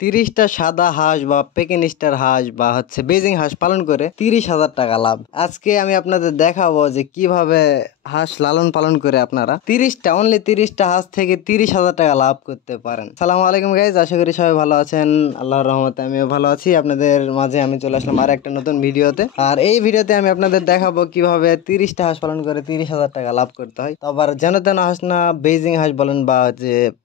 30টা সাদা হাঁস বা পেকিং স্টার হাঁস বা বেজিং হাঁস পালন করে 30,000 টাকা লাভ। আজকে আমি আপনাদের দেখাবো যে কিভাবে হাঁস লালন পালন করে আপনারা 30টা হাঁস থেকে 30,000 টাকা লাভ করতে পারেন। সালামু আলাইকুম গাইজ, আশা করি সবাই ভালো আছেন। আল্লাহর রহমতে আমিও ভালো আছি। আপনাদের মাঝে আমি চলে আসলাম আর একটা নতুন ভিডিওতে। আর এই ভিডিওতে আমি আপনাদের দেখাবো কিভাবে 30টা হাঁস পালন করে 30,000 টাকা লাভ করতে হয়। তো আবার যেন তেন হাঁস না, বেজিং হাঁস বলেন বা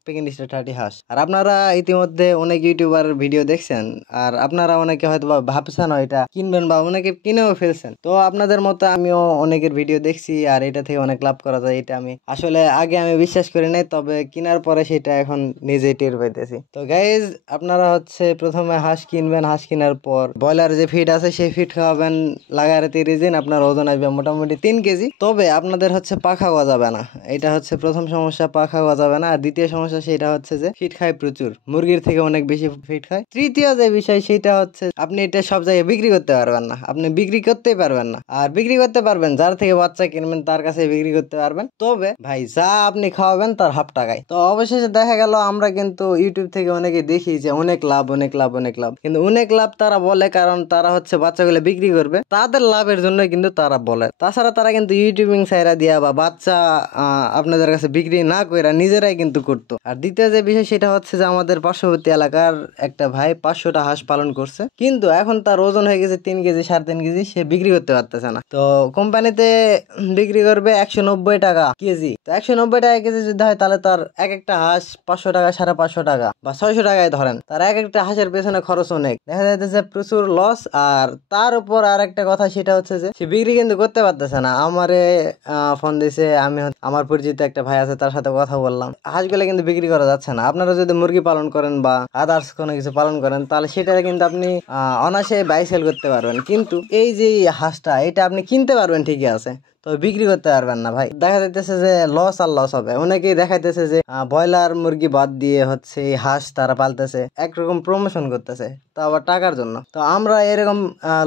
পেকিং স্টার 30 হাঁস। আর আপনারা ইতিমধ্যে অনেক ইউটিউবার ভিডিও দেখছেন, আর আপনারা অনেকে হয়তো বা ভাবছেন এটা কিনবেন বা অনেকে কিনেও ফেলছেন। তো আপনাদের মতো আমিও অনেকের ভিডিও দেখছি, আর এটা থেকে অনেক লাভ করা যায়। এটা আমি আসলে আগে আমি বিশ্বাস করি নাই, তবে কেনার পরে সেটা এখন নিজেই টের পাইতেছি। তো গাইজ, আপনারা প্রথমে হাঁস কিনবেন। হাঁস কেনার পর ব্রয়লার যে ফিড আছে সেই ফিড খাওয়াবেন লাগারে 30 দিন। আপনার ওজন আসবে মোটামুটি 3 কেজি। তবে আপনাদের পাখা গজাবে না। এটা প্রথম সমস্যা, পাখা গজাবে না। আর দ্বিতীয় সমস্যা সেটা যে ফিড খায় প্রচুর, মুরগির থেকে অনেক বেশি ফিড খায়। তৃতীয় যে বিষয় সেটা আপনি এটা সব জায়গায় বিক্রি করতে পারবেন না। আপনি বিক্রি করতেই পারবেন না। আর বিক্রি করতে পারবেন যার থেকে বাচ্চা কিনবেন তার কাছে বিক্রি করতে পারবেন। তবে ভাই যা আপনি খাওয়াবেন তার হাফ টাকায়। তো অবশেষে দেখা গেল আমরা কিন্তু ইউটিউব থেকে অনেকে দেখি যে অনেক লাভ, অনেক লাভ, অনেক লাভ। কিন্তু অনেক লাভ তারা বলে কারণ তারা বাচ্চাগুলো বিক্রি করবে, তাদের লাভের জন্য কিন্তু তারা বলে। তাছাড়া তারা কিন্তু ইউটিউবিং সাইরা দিয়া বা বাচ্চা আপনাদের কাছে বিক্রি না করে নিজেরাই কিন্তু করতো। আর দ্বিতীয় যে বিষয় সেটা যে আমাদের পার্শ্ববর্তী এলাকার একটা ভাই 500টা হাঁস পালন করছে, কিন্তু এখন তার ওজন হয়ে গেছে 3 কেজি, 3.5 কেজি। সে বিক্রি করতে পারতেছে না। তো কোম্পানিতে বিক্রি করবে 190 টাকা কেজি। তো 190 টাকা কেজি যদি হয় তাহলে তার এক একটা হাঁস 500 টাকা, 550 টাকা বা 600 টাকায় ধরেন। তার এক একটা হাঁসের পেছনে খরচ অনেক, দেখা যাইতেছে প্রচুর লস। আর তার উপর আর একটা কথা সেটা যে সে বিক্রি কিন্তু করতে পারতেছে না। আমারে ফোন দিছে, আমি আমার পরিচিত একটা ভাই আছে, তার সাথে কথা বললাম। হাঁসগুলো কিন্তু বিক্রি করা যাচ্ছে না। আপনারা যদি মুরগি পালন করেন বা আদার্স কোনো কিছু পালন করেন তাহলে সেটা কিন্তু আপনি অনায়াসে বাই সেল করতে পারবেন। কিন্তু এই যে হাঁসটা, এটা আপনি কিনতে পারবেন ঠিকই আছে, তো বিক্রি করতে পারবেন না ভাই। দেখা যাইতেছে যে লস আর লস হবে। অনেকেই দেখাইতেছে যে ব্রয়লার মুরগি বাদ দিয়ে এই হাঁস তারা পালতেছে, একরকম প্রমোশন করতেছে, তো আবার টাকার জন্য। তো আমরা এরকম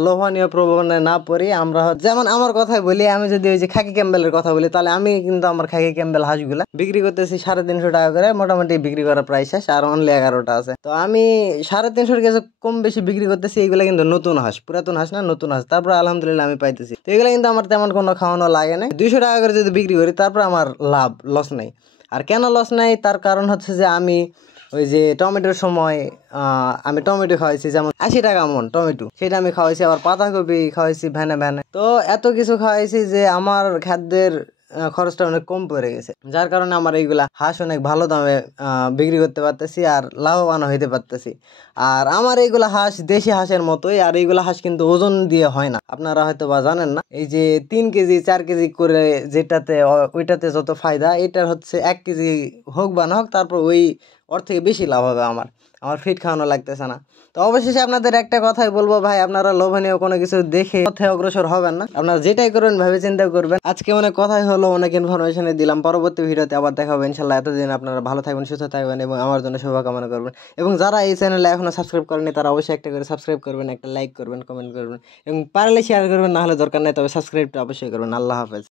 লোভনীয় প্রলোভনে না পড়ি। আমরা যেমন আমার কথাই বলি, আমি যদি ওই যে খাকি ক্যাম্বেলের কথা বলি, তাহলে আমি কিন্তু আমার খাকি ক্যাম্বেল হাঁসগুলা বিক্রি করতেছি 350 টাকা করে, মোটামুটি বিক্রি করার প্রায় শেষ। আর অনলি 11টা আছে। তো আমি 350 কিছু কম বেশি বিক্রি করতেছি। এইগুলা কিন্তু নতুন হাঁস, পুরাতন হাঁস না, নতুন হাঁস। তারপর আলহামদুলিল্লাহ আমি পাইতেছি। তো এগুলা কিন্তু আমার তেমন কোনো খাওয়ানো লাগে না। 200 টাকা করে যদি বিক্রি করি তারপর আমার লাভ, লস নাই। আর কেন লস নাই তার কারণ যে আমি ওই যে টমেটোর সময় আমি টমেটো খাওয়াইছি, যেমন 80 টাকা মন টমেটো, সেটা আমি খাওয়াইছি। আবার পাতাকপি খাওয়াইছি ভ্যানে ভ্যানে। তো এত কিছু খাওয়াইছি যে আমার খাদ্যের খরচটা অনেক কম পড়ে গেছে, যার কারণে আমার এইগুলা হাঁস অনেক ভালো দামে বিক্রি করতে পারতেছি আর লাভবান হইতে পারতেছি। আর আমার এইগুলা হাঁস দেশি হাঁসের মতোই। আর এইগুলা হাঁস কিন্তু ওজন দিয়ে হয় না, আপনারা হয়তো বা জানেন না। এই যে 3 কেজি 4 কেজি করে যেটাতে, ওইটাতে যত ফায়দা, এটার 1 কেজি হোক বা না হোক, তারপর ওই ওর থেকে বেশি লাভ হবে আমার ফিট খাওয়ানো লাগতেছে না। তো অবশেষে আপনাদের একটা কথাই বলবো ভাই, আপনারা লোভনীয় কোনো কিছু দেখে পথে অগ্রসর হবেন না। আপনারা যেটাই করবেন ভেবে চিন্তা করবেন। আজকে অনেক কথাই হলো, অনেক ইনফরমেশন দিলাম। পরবর্তী ভিডিওতে আবার দেখা হবে ইনশাল্লাহ। এতদিন আপনারা ভালো থাকবেন, সুস্থ থাকবেন এবং আমার জন্য শুভকামনা করবেন। এবং যারা এই চ্যানেলে এখনো সাবস্ক্রাইব করেনি তারা অবশ্যই একটা করে সাবস্ক্রাইব করবেন, একটা লাইক করবেন, কমেন্ট করবেন এবং পারলে শেয়ার করবেন। না হলে দরকার নেই, তবে সাবস্ক্রাইবটা অবশ্যই করবেন। আল্লাহ হাফেজ।